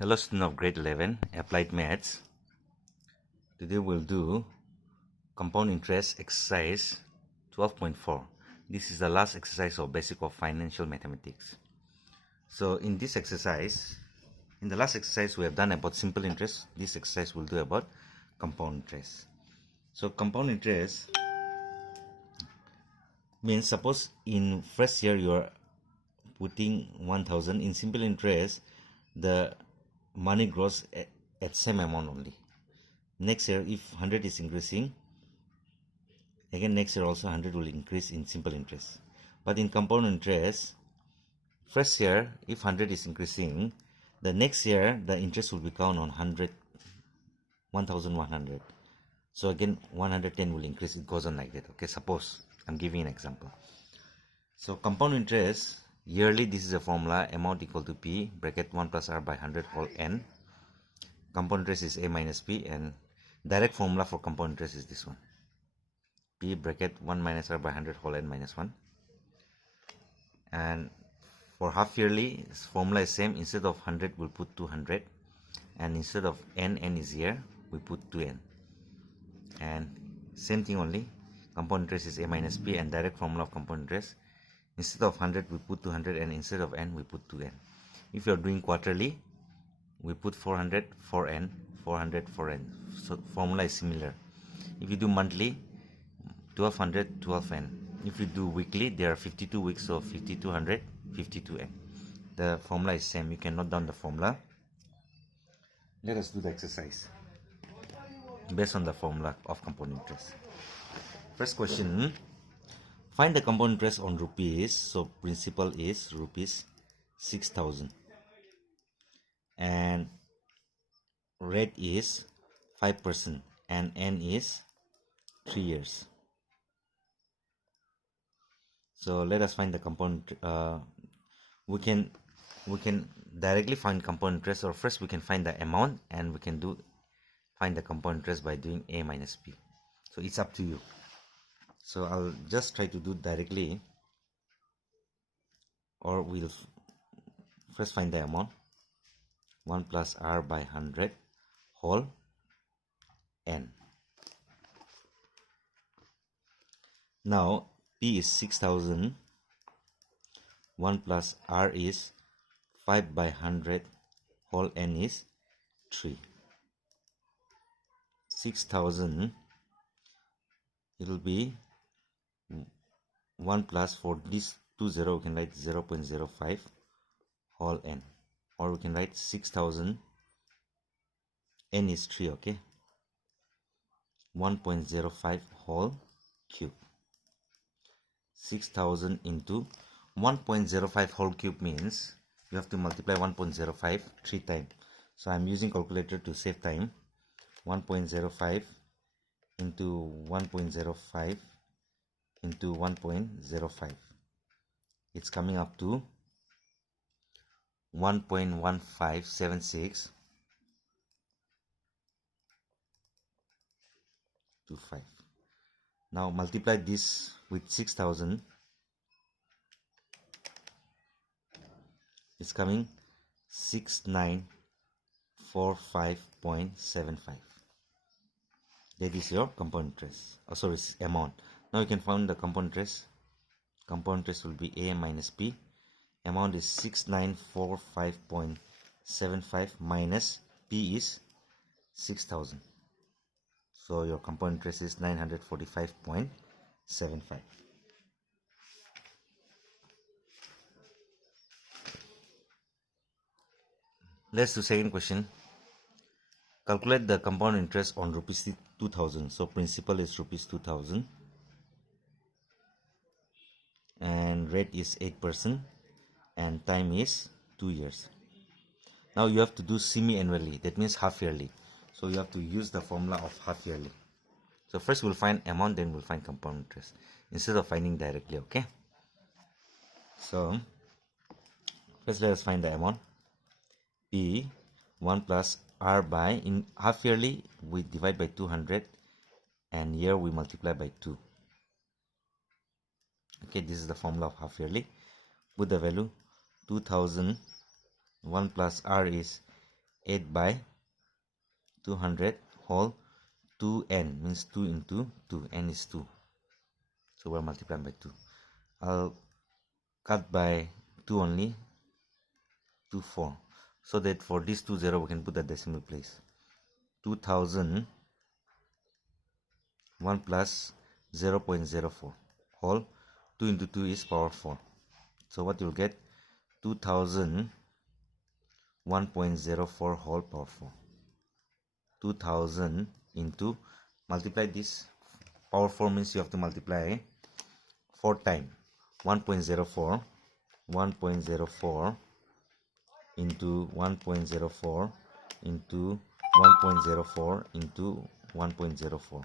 Hello student of grade 11 applied maths. Today we'll do compound interest exercise 12.4. This is the last exercise of basic of financial mathematics. So in this exercise, in the last exercise we have done about simple interest. This exercise will do about compound interest. So compound interest means suppose in first year you are putting 1000. In simple interest the money grows at same amount only. Next year if 100 is increasing, again next year also 100 will increase in simple interest. But in compound interest, first year if 100 is increasing, the next year the interest will become on 1100. So again 110 will increase. It goes on like that. Okay, suppose I'm giving an example. So compound interest yearly, this is a formula, amount equal to P bracket 1 plus R by 100 whole n. Compound interest is A minus P, and direct formula for compound interest is this one, P bracket 1 minus R by 100 whole n minus 1. And for half yearly, formula is same. Instead of 100 we'll put 200, and instead of n is here, we put 2n. And same thing only, compound interest is A minus P, and direct formula of compound interest, instead of 100 we put 200, and instead of n we put 2n. If you are doing quarterly, we put 400 4n, 400 4n. So formula is similar. If you do monthly, 1200 12n. If you do weekly, there are 52 weeks, so 5200 52n. The formula is same. You can note down the formula. Let us do the exercise based on the formula of compound interest. First question, find the compound interest on rupees. So principal is rupees 6000, and rate is 5%, and n is 3 years. So let us find the compound. We can directly find compound interest, or first we can find the amount, and we can find the compound interest by doing A minus P. So it's up to you. So I'll just try to do directly, or we'll first find the amount, 1 plus R by 100 whole n. Now P is 6000, 1 plus R is 5 by 100 whole n is 3. 6000, it will be 1 plus, for this 20 we can write 0.05 whole n, or we can write 6000, n is 3, okay, 1.05 whole cube. 6000 into 1.05 whole cube means you have to multiply 1.05 3 times. So I'm using calculator to save time. 1.05 into 1.05 into 1.05, it's coming up to 1.157625. Now multiply this with 6000, it's coming 6945.75. That is your compound interest. Amount. Now you can find the compound interest. Compound interest will be A minus P. Amount is 6945.75 minus P is 6000. So your compound interest is 945.75. Let's do second question. Calculate the compound interest on rupees 2000. So principal is rupees 2000, and rate is 8%, and time is 2 years. Now you have to do semi-annually, that means half yearly. So you have to use the formula of half yearly. So first we'll find amount, then we'll find compound interest, instead of finding directly, okay? So first let us find the amount. P 1 plus R by, in half yearly we divide by 200, and year we multiply by 2. Okay, this is the formula of half yearly. Put the value 2000, 1 plus R is 8 by 200 whole 2n means 2 into 2, n is 2, so we're multiplying by 2. I'll cut by 2 only, 2 4, so that for this 2 0 we can put the decimal place. 2000 1 plus 0.04 whole 2 into 2 is power 4, so what you'll get 2000 1.04 whole power 4. 2000 into, multiply this, power 4 means you have to multiply 4 times 1.04 into 1.04 into 1.04 into 1.04.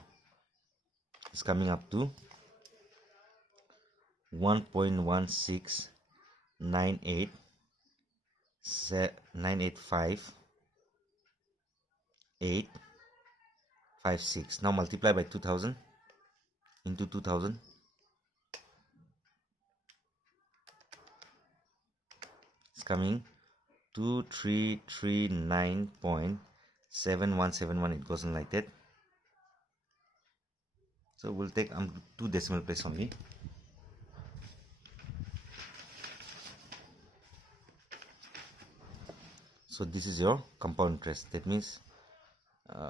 It's coming up to 1.1698 985.856. Now multiply by 2000 into 2000. It's coming 2339.7171. It goes on like that. So we'll take 2 decimal place only. So this is your compound interest. That means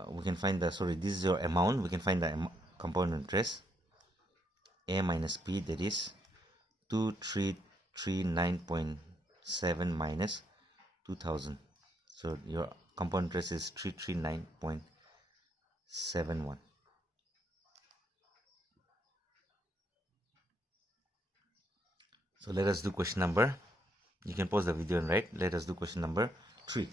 we can find the, this is your amount. We can find the compound interest. A minus P, that is 2339.7 minus 2000. So your compound interest is 339.71. So let us do question number. You can pause the video and write. Let us do question number 3.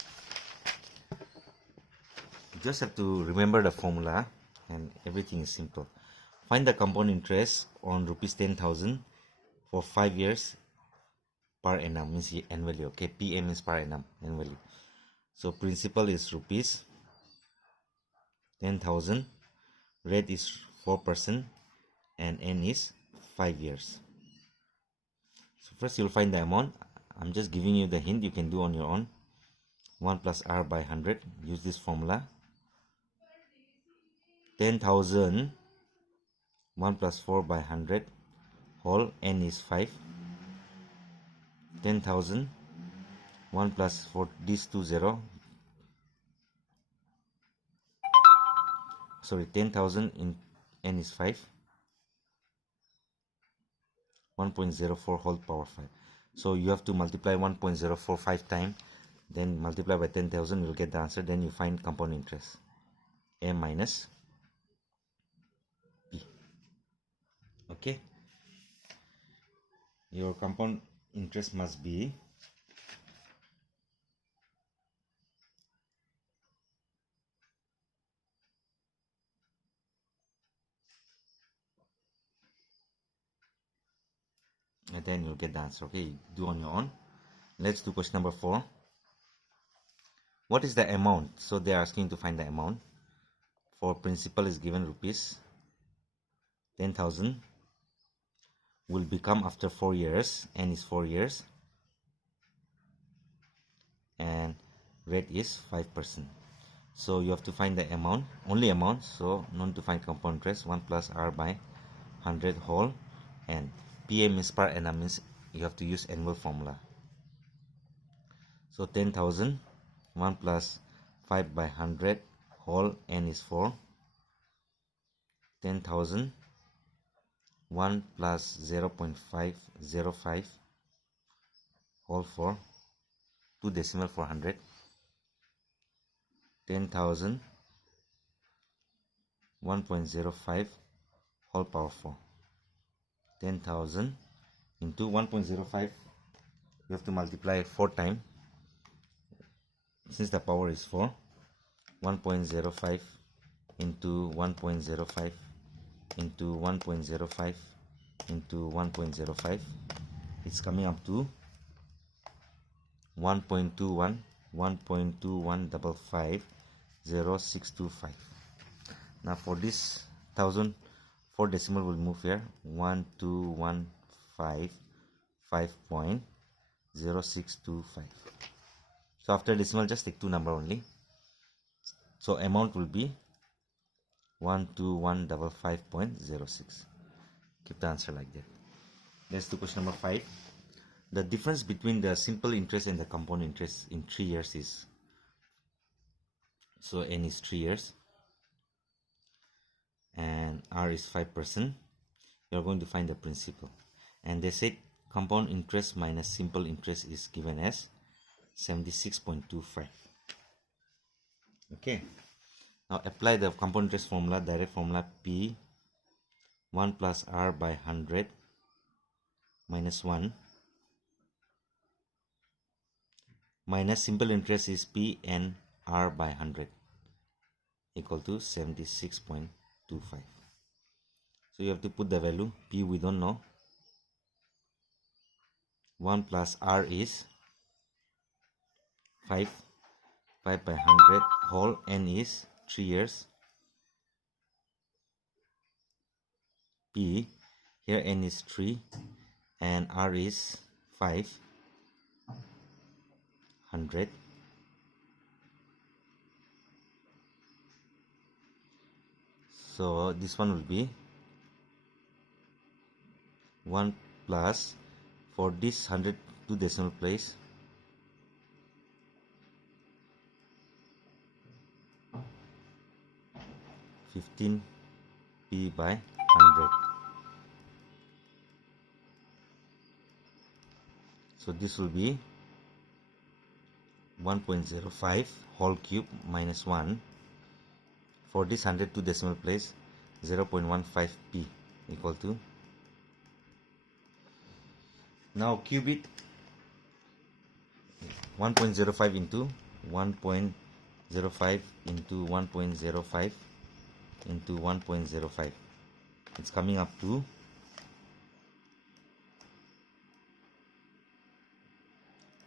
You just have to remember the formula and everything is simple. Find the compound interest on rupees 10,000 for 5 years per annum, means annually. Okay, PM is per annum, annually. So principal is rupees 10,000, rate is 4%, and N is 5 years. So first you'll find the amount. I'm just giving you the hint, you can do on your own. 1 plus R by 100, use this formula. 10,000 1 plus 4 by 100 whole, N is 5. 10,000 1 plus 4, this 2 0, sorry, 10,000 in N is 5, 1.04 whole power 5. So you have to multiply 1.045 times, then multiply by 10,000, you'll get the answer. Then you find compound interest, A minus P. Okay, your compound interest must be and then you'll get the answer. Okay, do on your own. Let's do question number 4. What is the amount? So they are asking to find the amount. For principal is given rupees 10,000, will become after 4 years, N is 4 years, and rate is 5%. So you have to find the amount, only amount, so none to find compound interest. 1 plus R by 100 whole, and PM is per annum, means you have to use annual formula. So 10,000 1 plus 5 by 100 whole, N is 4. 10,000 1 plus 0.505 whole 4, 2 decimal for 100. 10,000 1.05 whole power 4. 10,000 into 1.05, you have to multiply 4 times since the power is 4. 1.05 into 1.05 into 1.05 into 1.05, it's coming up to 1.21 1.21550625. Now for this 1000, 4 decimal will move here. 1215.5.0625. So after decimal, just take two number only. So amount will be 12155.06. Keep the answer like that. Let's do question number 5. The difference between the simple interest and the compound interest in 3 years is, so n is 3 years and r is 5%. You're going to find the principal, and they said compound interest minus simple interest is given as 76.25. Okay, now apply the compound interest formula, direct formula. P 1 plus r by 100 minus 1 minus simple interest is P n r by 100 equal to 76.25. So you have to put the value. P we don't know. 1 plus r is 5 by 100 whole, n is 3 years. P, here n is 3 and r is 500. So this one will be 1 plus, for this 100 to decimal place, 15 P by 100. So this will be 1.05 whole cube minus 1. For this 100 to decimal place, 0.15 P equal to, now cube it, 1.05 into 1.05 into 1.05 into 1.05. It's coming up to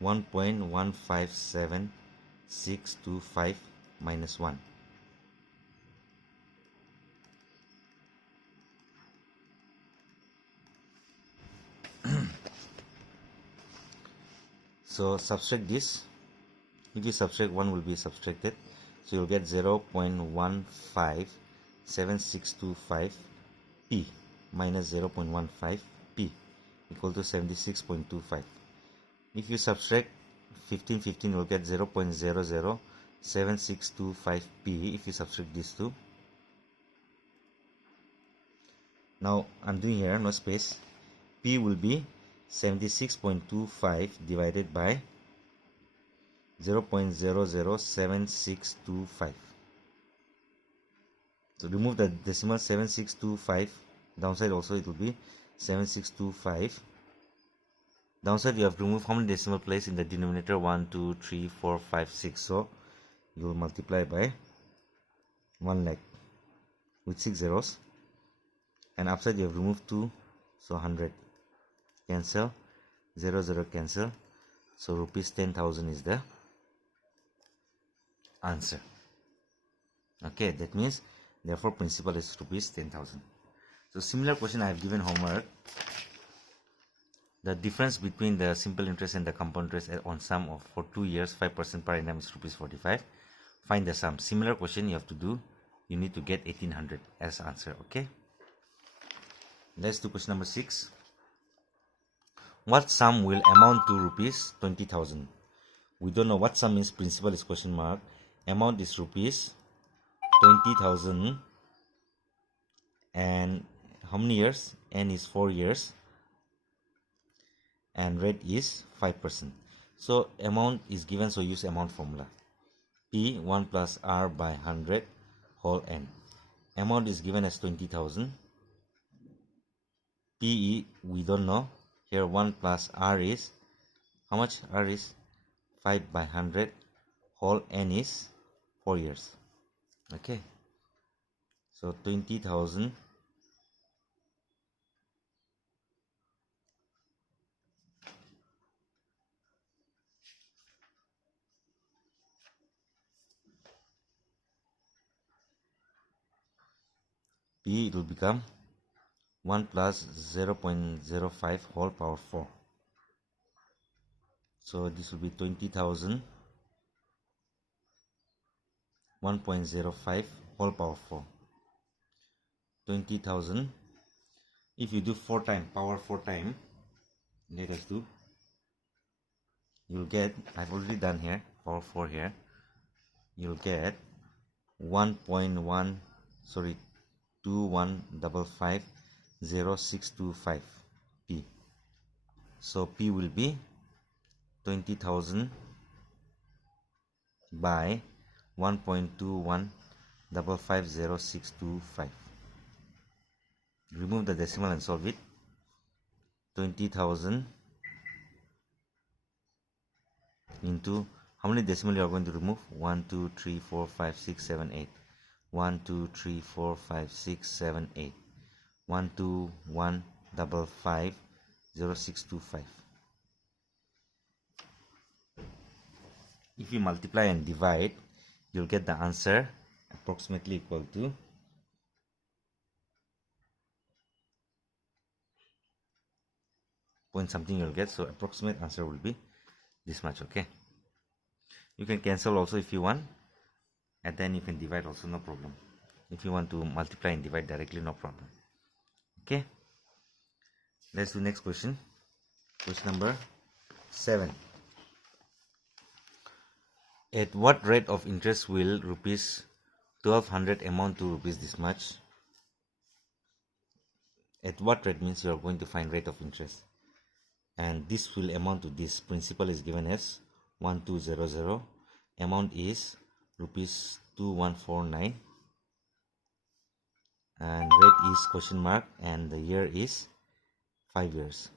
1.157625 minus 1. So subtract this. If you subtract, 1 will be subtracted. So you'll get 0.157625 P minus 0.15 P equal to 76.25. If you subtract 15, you'll get 0.007625 P if you subtract these two. Now I'm doing here, no space. P will be 76.25 divided by 0.007625. So remove the decimal 7625. Downside also it will be 7625. Downside you have to remove how many decimal place in the denominator? 1, 2, 3, 4, 5, 6. So you will multiply by 1 lakh with 6 zeros. And upside you have removed 2. So 100. Cancel. 0, 0 cancel. So rupees 10,000 is the answer. Okay, that means therefore principal is rupees 10,000. So similar question I have given homework. The difference between the simple interest and the compound interest on sum of for 2 years 5% per annum is rupees 45. Find the sum. Similar question you have to do. You need to get 1800 as answer. Okay. Let's do question number 6. What sum will amount to rupees 20,000? We don't know what sum means. Principal is question mark. Amount is rupees 20,000. And how many years? N is 4 years. And rate is 5%. So amount is given, so use amount formula. P 1 plus R by 100 whole N. Amount is given as 20,000. PE we don't know. Here 1 plus R is, how much? R is 5 by 100 whole N is 4 years. Okay. So 20,000 P, it will become 1 plus 0.05 whole power 4. So this will be 20,000 1.05 whole power 4. 20,000. If you do 4 times, power 4 times, let us do, you'll get, I've already done here, power 4 here, you'll get 1.1, sorry, 21550625 P. So P will be 20,000 by 1.21550625. Remove the decimal and solve it. 20,000 into, how many decimal you are going to remove? 1 2 3 4 5 6 7 8. 1 2 3 4 5 6 7 8. 1 2 1 5 5 0 6 2 5. If you multiply and divide, you'll get the answer approximately equal to point something you'll get. So approximate answer will be this much. Okay, you can cancel also if you want, and then you can divide also, no problem. If you want to multiply and divide directly, no problem. Okay, let's do next question. Question number 7. At what rate of interest will rupees 1200 amount to rupees this much? At what rate means you are going to find rate of interest, and this will amount to this. Principal is given as 1200, amount is rupees 2149, and rate is question mark, and the year is 5 years.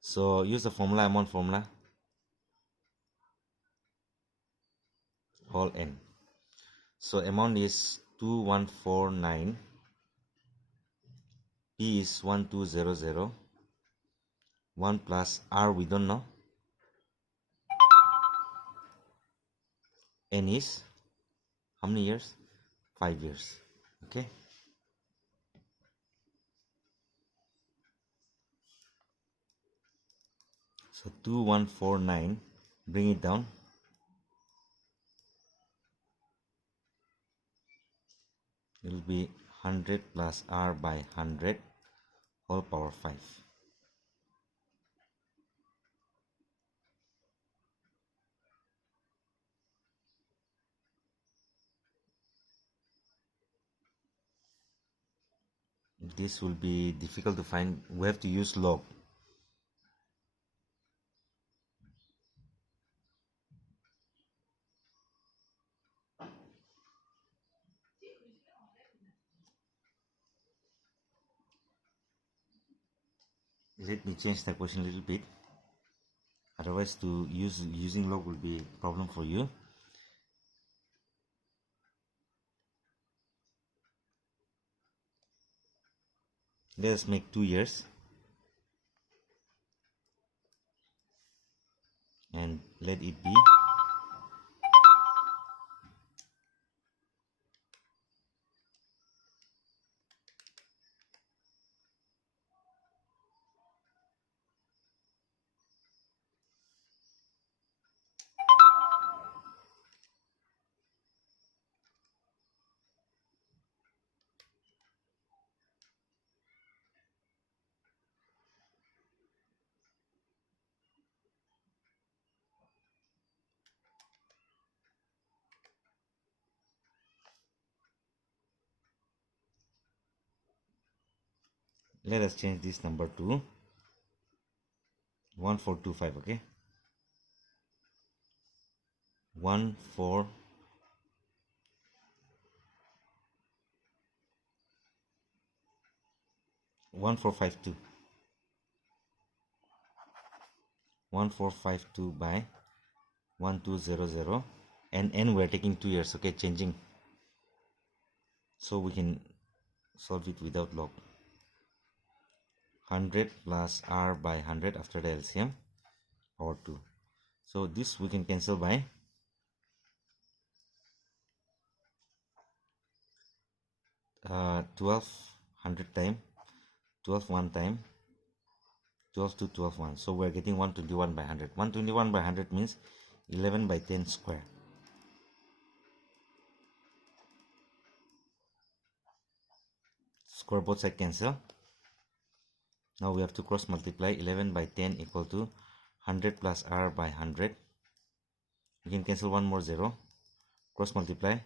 So use the formula, amount formula, whole n. So amount is 2149, P is 1200, 1 plus R we don't know, n is how many years? 5 years. Okay, so 2149, bring it down, it will be 100 plus R by 100 whole power 5. This will be difficult to find. We have to use log. Let me change the question a little bit. Otherwise, to using log will be a problem for you. Let us make 2 years, and let it be let us change this number to 1425. Okay, 14 1452 1452 by 1200, and n we're taking 2 years. Okay, changing, so we can solve it without log. 100 plus R by 100 after the LCM, power 2. So this we can cancel by 12 100 time, 12 1 time, 12 to 12 1. So we're getting 121 by 100. 121 by 100 means 11 by 10 square. Square both side cancel. Now we have to cross multiply. 11 by 10 equal to 100 plus r by 100. You can cancel one more 0. Cross multiply.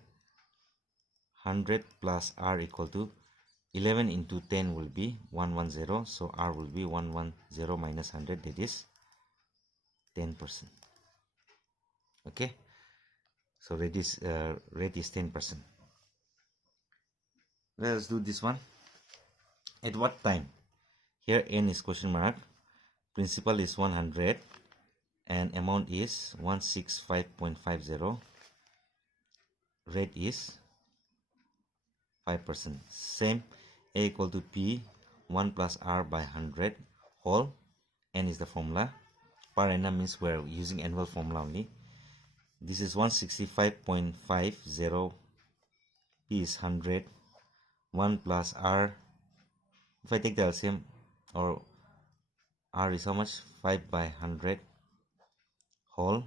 100 plus r equal to 11 into 10 will be 110. So r will be 110 minus 100, that is 10%. Okay, so rate is 10%. Let's do this one. At what time? Here n is question mark, principal is 100 and amount is 165.50. Rate is 5%. Same, a equal to p 1 plus r by 100 whole. N is the formula. Per annum means we're using annual formula only. This is 165.50. P is 100. 1 plus r. If I take the LCM, or r is how much? 5 by 100 whole.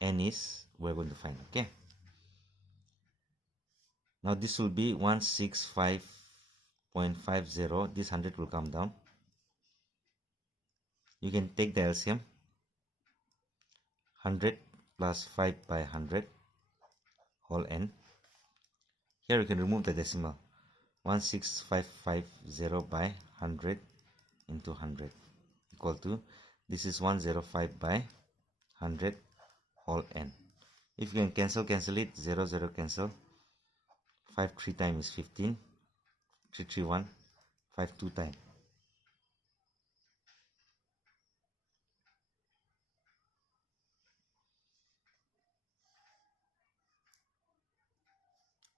N is we're going to find. Okay. Now this will be 165.50. This 100 will come down. You can take the LCM. 100 plus 5 by 100 whole n. Here you can remove the decimal. 16550 by 100 into 100 equal to, this is 105 by 100 whole n. If you can cancel it. 0 0 cancel. 5 3 times is 15. 3 3 1. 5 2 times.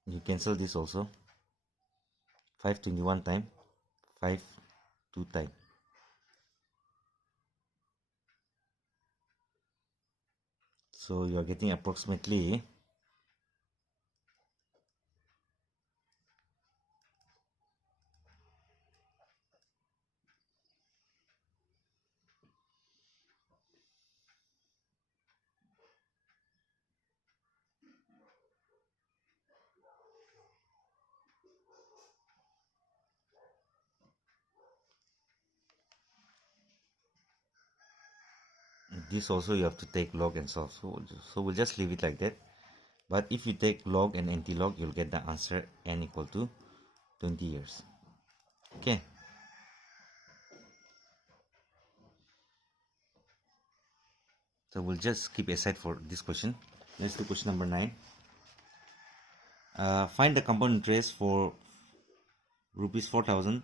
You cancel this also. 5 21 time. 5 2 time. So you are getting approximately this also you have to take log and solve. So we'll just leave it like that. But if you take log and anti-log, you'll get the answer n equal to 20 years. Okay. So we'll just keep aside for this question. Let's do question number 9. Find the compound interest for rupees 4,000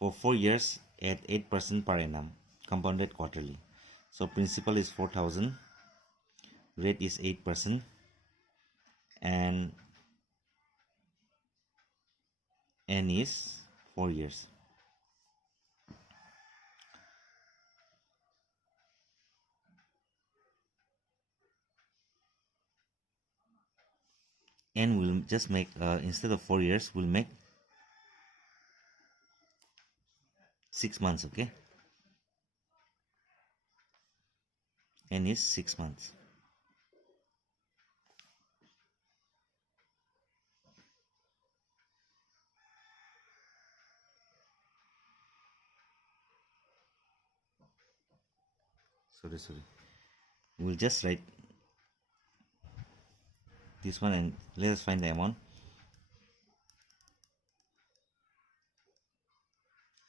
for 4 years at 8% per annum, compounded quarterly. So principal is 4,000, rate is 8%, and n is 4 years. N will just make, instead of 4 years, we'll make 6 months, okay? N is 6 months. Sorry. We'll just write this one and let us find the amount.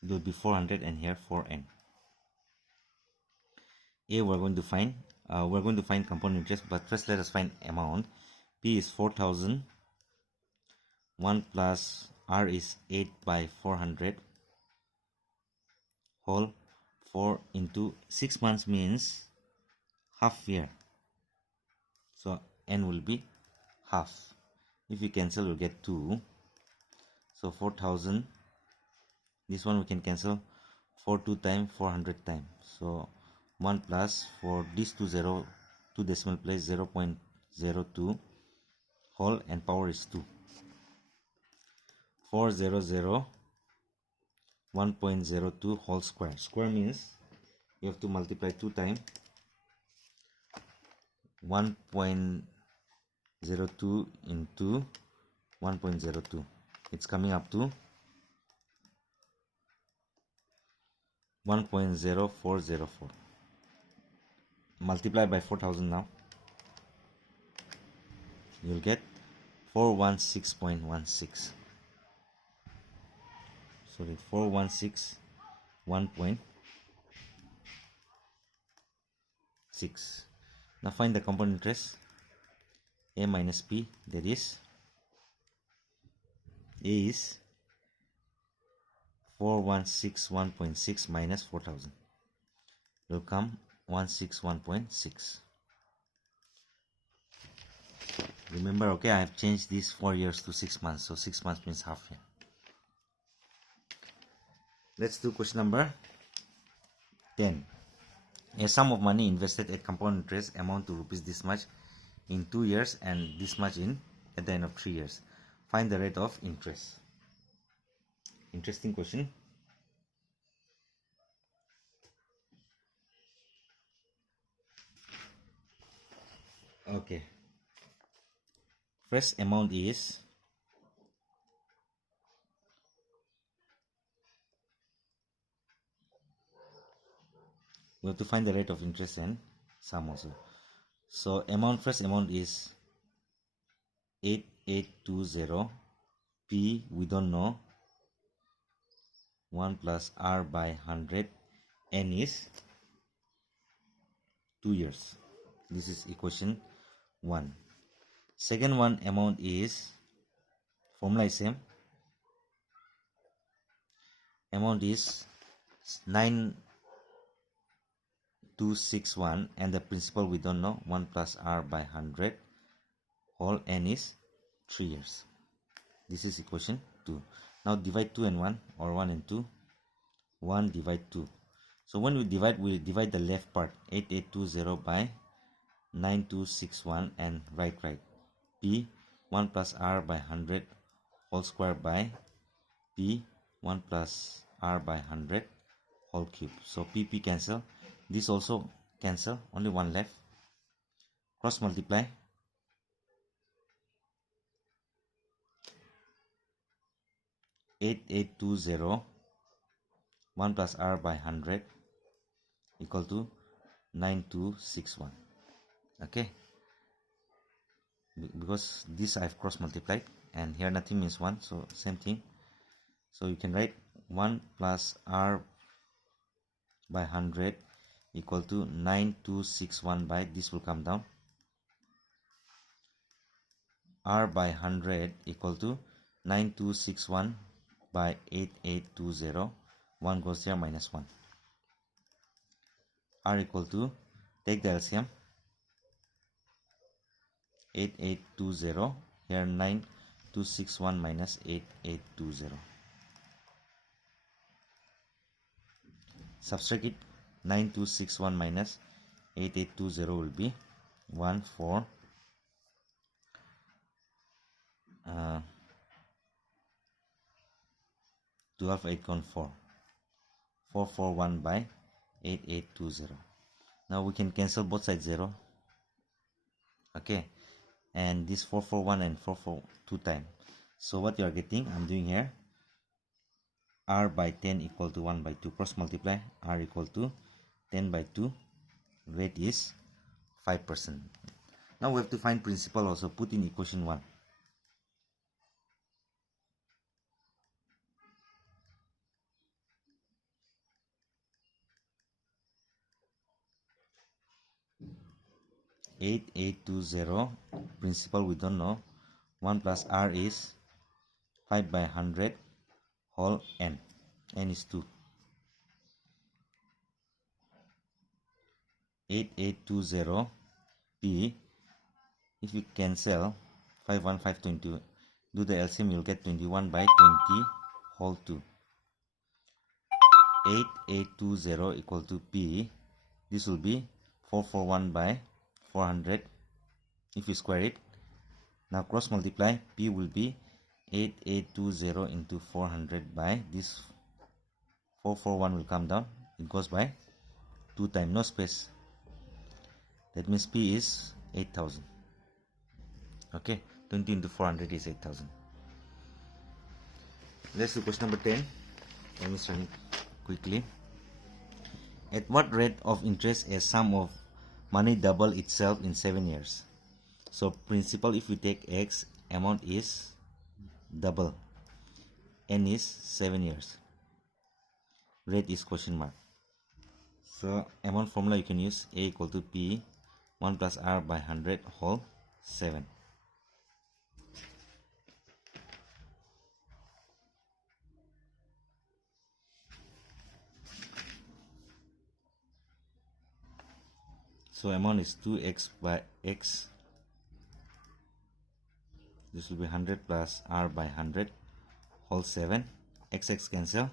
It will be 400 and here 4n. A we're going to find compound interest, but first let us find amount. P is 4,000. 1 plus R is 8 by 400 whole 4 into 6 months means half year. So n will be half. If we cancel, we'll get 2. So 4,000. This one we can cancel. 4 2 times, 400 times. So 1 plus, for these 2 decimal place, 0.02 whole and power is 2. 400 1.02 whole square. Square means you have to multiply 2 times 1.02 into 1.02. It's coming up to 1.0404. Multiply by 4000 now. You'll get 416.16. Sorry, 416.1.6. Now find the compound interest. A minus P, that is A is 4161.6 minus 4000. Will come 161.6. Remember, okay, I have changed these 4 years to 6 months, so 6 months means half year. Let's do question number 10. A sum of money invested at compound interest amount to rupees this much in 2 years and this much at the end of 3 years. Find the rate of interest. Interesting question. Okay. First amount is we have to find the rate of interest and sum also. So first amount is 8820. P we don't know. 1 plus R by 100. N is 2 years. This is equation 1. Second one amount is, formula is same. Amount is 9261 and the principal we don't know. 1 plus R by 100 whole N is 3 years. This is equation 2. Now divide 2 and 1 or 1 and 2. 1 divide 2. So when we divide the left part 8820 by 9261 and right. P 1 plus R by 100 whole square by P 1 plus R by 100 whole cube. So PP cancel. This also cancel. Only one left. Cross multiply. 8820 1 plus R by 100 equal to 9261. Okay, because this I have cross multiplied and here nothing means 1, so same thing. So you can write 1 plus R by 100 equal to 9261 by, this will come down, R by 100 equal to 9261 by 8820. 1 goes here, minus 1. R equal to, take the LCM, 8820, here 9261 minus 8820. Subtract it, 9261 minus 8820 will be 12.814. 441 by 8820. Now we can cancel both sides 0. Okay, and this 441 and 442 times. So what you are getting, I'm doing here, R by 10 equal to 1 by 2. Cross multiply, R equal to 10 by 2. Rate is 5%. Now we have to find principal also. Put in equation 1. Eight eight two zero. Principal we don't know. 1 plus R is 5 by 100 whole N. N is 2. 8820 P. If you cancel 5 1 5 20, do the LCM, you'll get 21 by 20 whole 2. 8820 equal to P. This will be 441 by 400 if you square it. Now cross multiply, P will be 8820 into 400 by this 441 will come down. It goes by 2 times, no space. That means P is 8000. Okay, 20 into 400 is 8000. Let's do question number 10. Let me start it quickly. At what rate of interest a sum of money double itself in 7 years? So principal, if we take X, amount is double. N is 7 years. Rate is question mark. So amount formula you can use A equal to P 1 plus R by 100 whole 7. So amount is 2x by x. This will be 100 plus R by 100 whole 7. X cancel.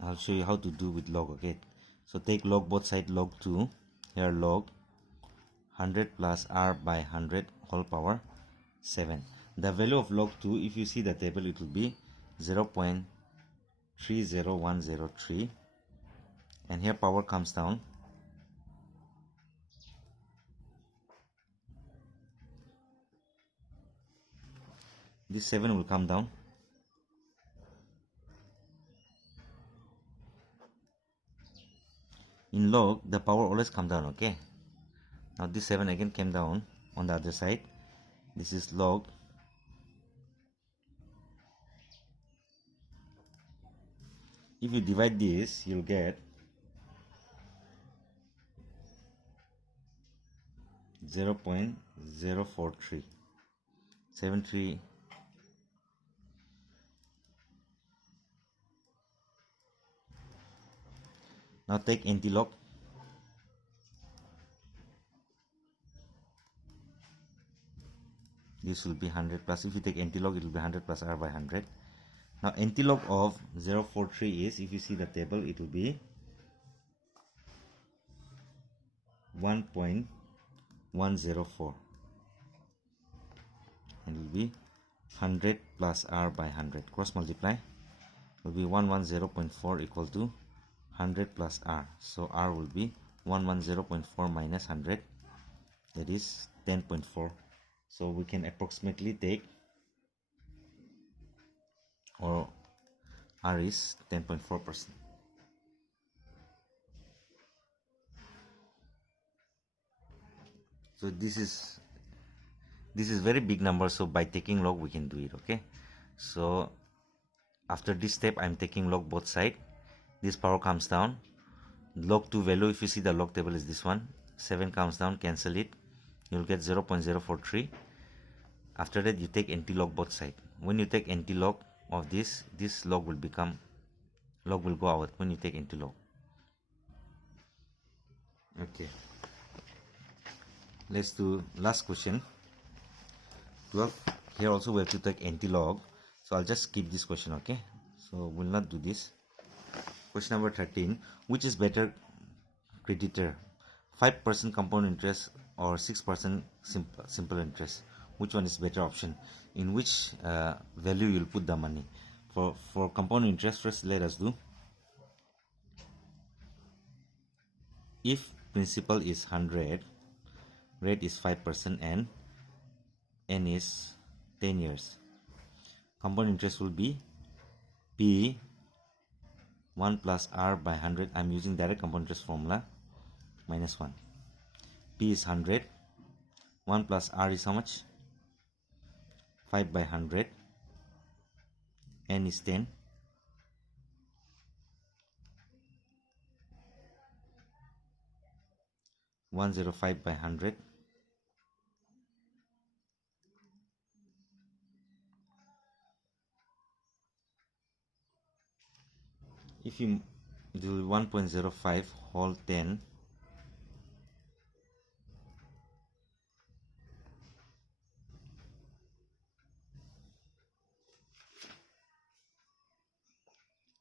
I'll show you how to do with log. Okay, so take log both side, log 2. Here log 100 plus R by 100 whole power 7. The value of log 2, if you see the table, it will be 0.30103, and here power comes down. This 7 will come down. In log, the power always come down. Okay, now this 7 again came down on the other side. This is log. If you divide this, you'll get 0.043 73. Now take anti-log. This will be 100 plus. If you take anti-log, it will be 100 plus R by 100. Now anti-log of 0.43 is, if you see the table, it will be 1.104, and it will be 100 plus R by 100. Cross multiply will be 110.4 equal to 100 plus R. So R will be 110.4 minus 100, that is 10.4. So we can approximately take, or R is 10.4%. So this is very big number, so by taking log we can do it. Okay, so after this step I'm taking log both side. This power comes down. Log 2 value, if you see the log table, is this one. 7 comes down, cancel it, you'll get 0.043. After that you take anti-log both side. When you take anti-log of this log will go out when you take anti-log. Okay, let's do last question. 12. Here also we have to take anti-log, so I'll just skip this question. Okay, so we'll not do this. Question number 13. Which is better creditor, 5% compound interest or 6% simple interest? Which one is better option? In which value you'll put the money? For compound interest, first let us do. If principal is 100, rate is 5%, and N is 10 years, compound interest will be P 1 plus R by 100. I'm using direct compound interest formula, minus 1. P is 100. 1 plus R is how much? 5 by 100. N is 10. $105 by 100. If you do 1.05 whole 10,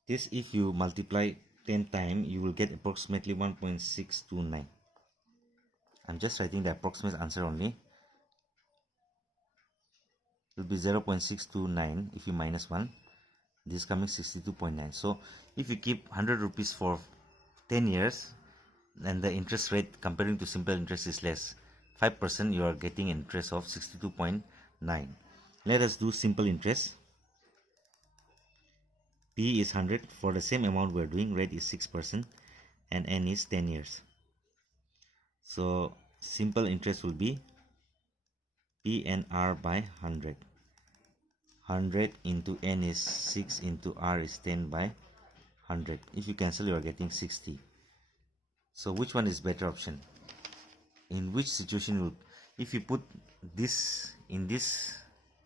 this, if you multiply 10 times, you will get approximately 1.629. I'm just writing the approximate answer only. It will be 0.629 if you minus 1. This is coming 62.9. So if you keep 100 rupees for 10 years, and the interest rate comparing to simple interest is less. 5% you are getting interest of 62.9. Let us do simple interest. P is 100. For the same amount we are doing, rate is 6% and N is 10 years. So simple interest will be PNR by 100. 100 into N is 6 into R is 10 by 100. If you cancel, you are getting 60. So which one is better option? In which situation will, if you put this in this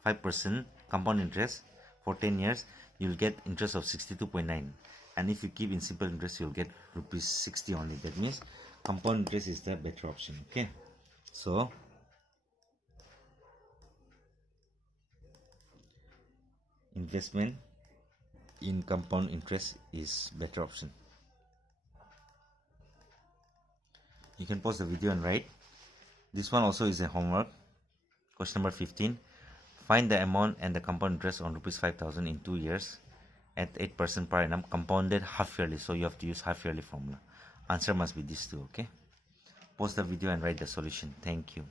5% compound interest for 10 years, you will get interest of 62.9, and if you keep in simple interest, you will get rupees 60 only. That means compound interest is the better option. Okay, so investment in compound interest is better option. You can pause the video and write. This one also is a homework. Question number 15. Find the amount and the compound interest on rupees 5,000 in 2 years at 8% per annum, compounded half yearly. So you have to use half yearly formula. Answer must be these two. Okay. Pause the video and write the solution. Thank you.